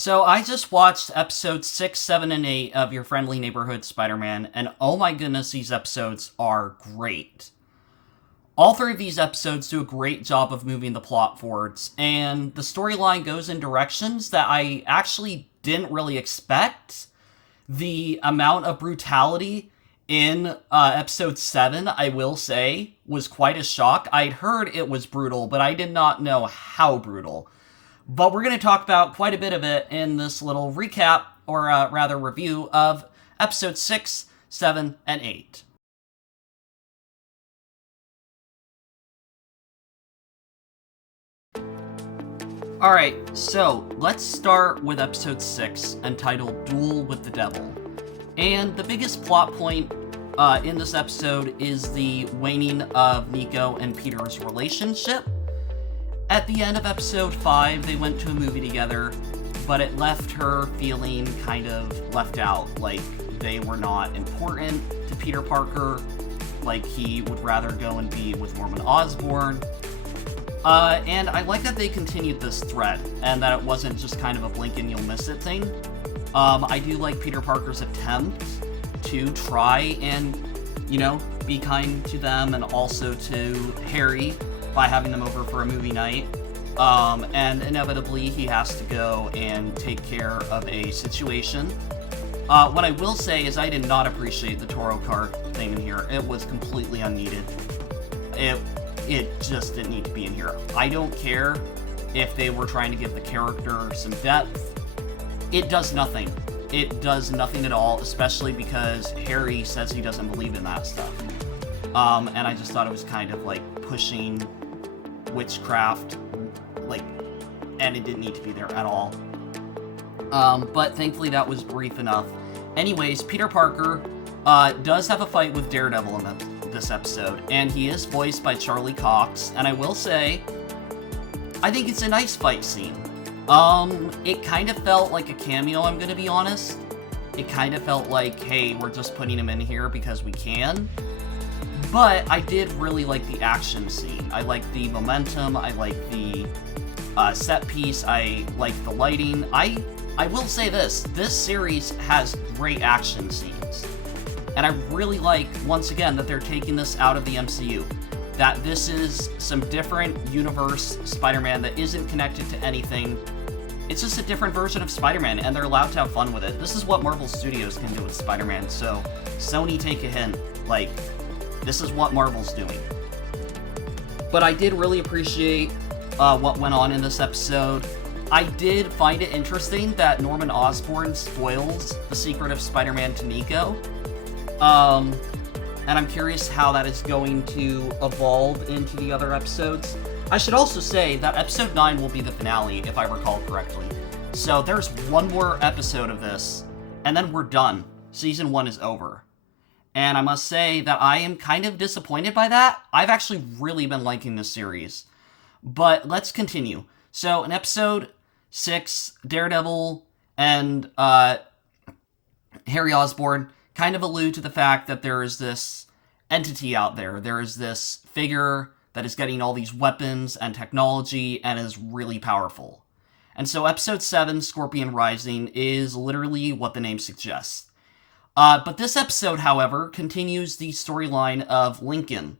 So I just watched episodes 6, 7, and 8 of your Friendly Neighborhood Spider-Man, and oh my goodness, these episodes are great. All three of these episodes do a great job of moving the plot forwards, and the storyline goes in directions that I actually didn't really expect. The amount of brutality in episode 7, I will say, was quite a shock. I'd heard it was brutal, but I did not know how brutal. But we're going to talk about quite a bit of it in this little recap, or rather review, of episode 6, 7, and 8. Alright, so let's start with episode 6, entitled Duel with the Devil. And the biggest plot point in this episode is the waning of Nico and Peter's relationship. At the end of episode 5, they went to a movie together, but it left her feeling kind of left out, like they were not important to Peter Parker, like he would rather go and be with Norman Osborn. And I like that they continued this thread, and that it wasn't just kind of a blink and you'll miss it thing. I do like Peter Parker's attempt to try and, be kind to them, and also to Harry by having them over for a movie night. And inevitably he has to go and take care of a situation. What I will say is I did not appreciate the Toro card thing in here. It was completely unneeded. It just didn't need to be in here. I don't care if they were trying to give the character some depth. It does nothing. It does nothing at all, especially because Harry says he doesn't believe in that stuff. And I just thought it was kind of like pushing witchcraft, and it didn't need to be there at all. But thankfully that was brief enough. Anyways, Peter Parker does have a fight with Daredevil in this episode, and he is voiced by Charlie Cox, and I will say, I think it's a nice fight scene. It kind of felt like a cameo, I'm gonna be honest. It kind of felt like, hey, we're just putting him in here because we can. But I did really like the action scene. I like the momentum, I like the set piece, I like the lighting. I will say this series has great action scenes. And I really like, once again, that they're taking this out of the MCU. That this is some different universe Spider-Man that isn't connected to anything. It's just a different version of Spider-Man, and they're allowed to have fun with it. This is what Marvel Studios can do with Spider-Man, so Sony, take a hint. This is what Marvel's doing. But I did really appreciate what went on in this episode. I did find it interesting that Norman Osborn spoils the secret of Spider-Man to Nico. And I'm curious how that is going to evolve into the other episodes. I should also say that episode 9 will be the finale, if I recall correctly. So there's one more episode of this, and then we're done. Season 1 is over. And I must say that I am kind of disappointed by that. I've actually really been liking this series. But let's continue. So in episode 6, Daredevil and Harry Osborn kind of allude to the fact that there is this entity out there. There is this figure that is getting all these weapons and technology and is really powerful. And so episode 7, Scorpion Rising, is literally what the name suggests. But this episode, however, continues the storyline of Lincoln.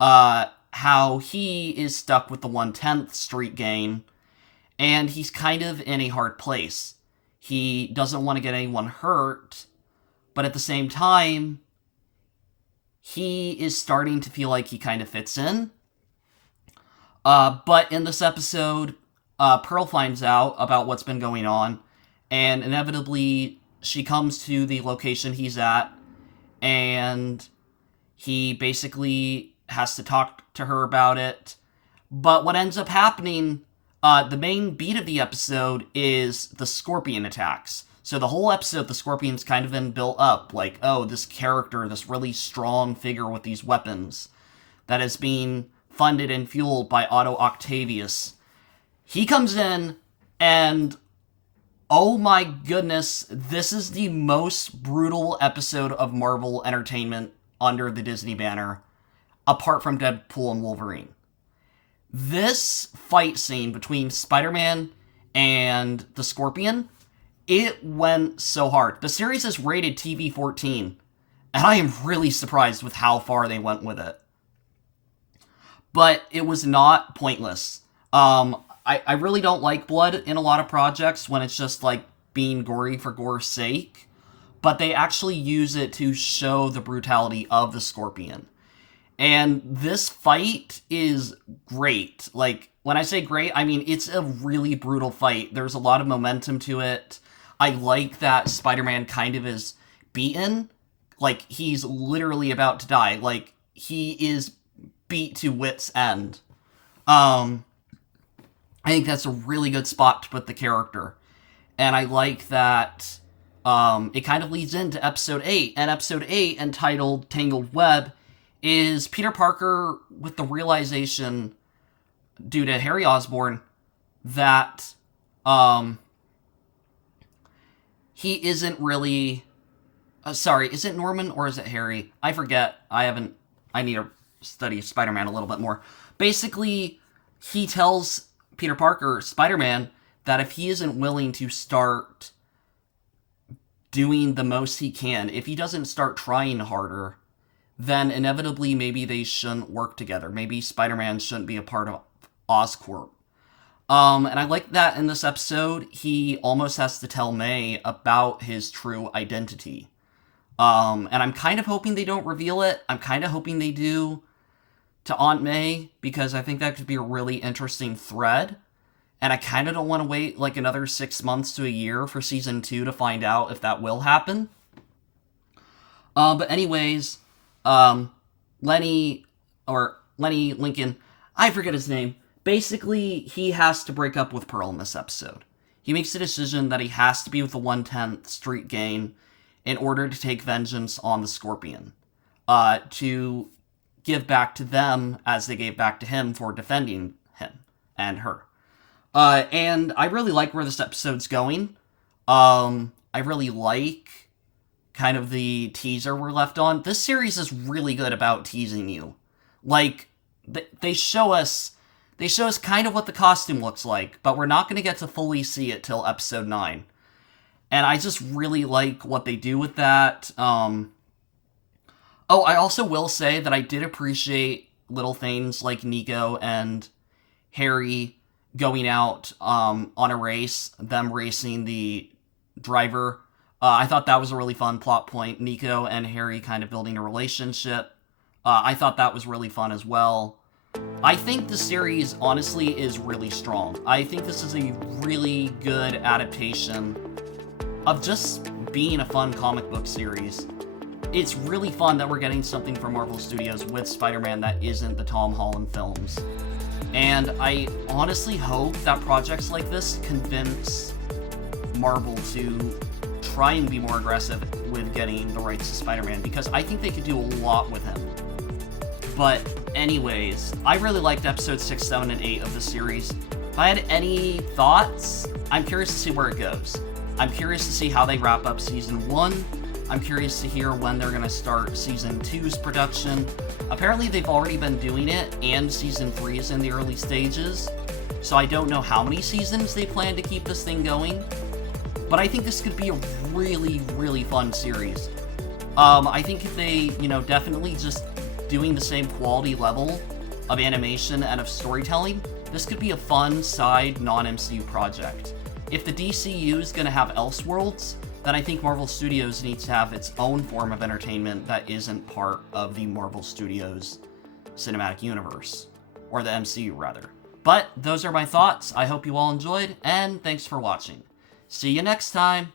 How he is stuck with the 110th Street Gang, and he's kind of in a hard place. He doesn't want to get anyone hurt, but at the same time, he is starting to feel like he kind of fits in. But in this episode, Pearl finds out about what's been going on, and inevitably she comes to the location he's at, and he basically has to talk to her about it. But what ends up happening, the main beat of the episode is the Scorpion attacks. So the whole episode, the Scorpion's kind of been built up, like, oh, this character, this really strong figure with these weapons that is being funded and fueled by Otto Octavius. He comes in, and oh my goodness, this is the most brutal episode of Marvel Entertainment under the Disney banner, apart from Deadpool and Wolverine. This fight scene between Spider-Man and the Scorpion, it went so hard. The series is rated TV-14, and I am really surprised with how far they went with it. But it was not pointless. I really don't like blood in a lot of projects when it's just like being gory for gore's sake, but they actually use it to show the brutality of the Scorpion. And this fight is great. Like, when I say great, I mean it's a really brutal fight. There's a lot of momentum to it. I like that Spider-Man kind of is beaten. Like, he's literally about to die. Like, he is beat to wit's end. I think that's a really good spot to put the character. And I like that it kind of leads into Episode 8. And Episode 8, entitled Tangled Web, is Peter Parker with the realization, due to Harry Osborn, that he isn't really... sorry, is it Norman or is it Harry? I forget. I need to study Spider-Man a little bit more. Basically, he tells Peter Parker, Spider-Man, that if he isn't willing to start doing the most he can, if he doesn't start trying harder, then inevitably maybe they shouldn't work together. Maybe Spider-Man shouldn't be a part of Oscorp. And I like that in this episode, he almost has to tell May about his true identity. And I'm kind of hoping they don't reveal it. I'm kind of hoping they do to Aunt May, because I think that could be a really interesting thread. And I kind of don't want to wait like another 6 months to a year for season 2 to find out if that will happen. But anyways, Lenny Lincoln, I forget his name. Basically, he has to break up with Pearl in this episode. He makes the decision that he has to be with the 110th Street Gang in order to take vengeance on the Scorpion. To give back to them as they gave back to him for defending him and her. And I really like where this episode's going. I really like kind of the teaser we're left on. This series is really good about teasing you. Like, they show us kind of what the costume looks like, but we're not going to get to fully see it till episode 9. And I just really like what they do with that. I also will say that I did appreciate little things like Nico and Harry going out on a race, them racing the driver. I thought that was a really fun plot point. Nico and Harry kind of building a relationship. I thought that was really fun as well. I think the series, honestly, is really strong. I think this is a really good adaptation of just being a fun comic book series. It's really fun that we're getting something from Marvel Studios with Spider-Man that isn't the Tom Holland films. And I honestly hope that projects like this convince Marvel to try and be more aggressive with getting the rights to Spider-Man, because I think they could do a lot with him. But anyways, I really liked episodes 6, 7, and 8 of the series. If I had any thoughts, I'm curious to see where it goes. I'm curious to see how they wrap up Season 1. I'm curious to hear when they're going to start Season 2's production. Apparently they've already been doing it, and Season 3 is in the early stages. So I don't know how many seasons they plan to keep this thing going. But I think this could be a really, really fun series. I think if they, definitely just doing the same quality level of animation and of storytelling, this could be a fun side non-MCU project. If the DCU is going to have Elseworlds, then I think Marvel Studios needs to have its own form of entertainment that isn't part of the Marvel Studios cinematic universe. Or the MCU, rather. But those are my thoughts. I hope you all enjoyed, and thanks for watching. See you next time!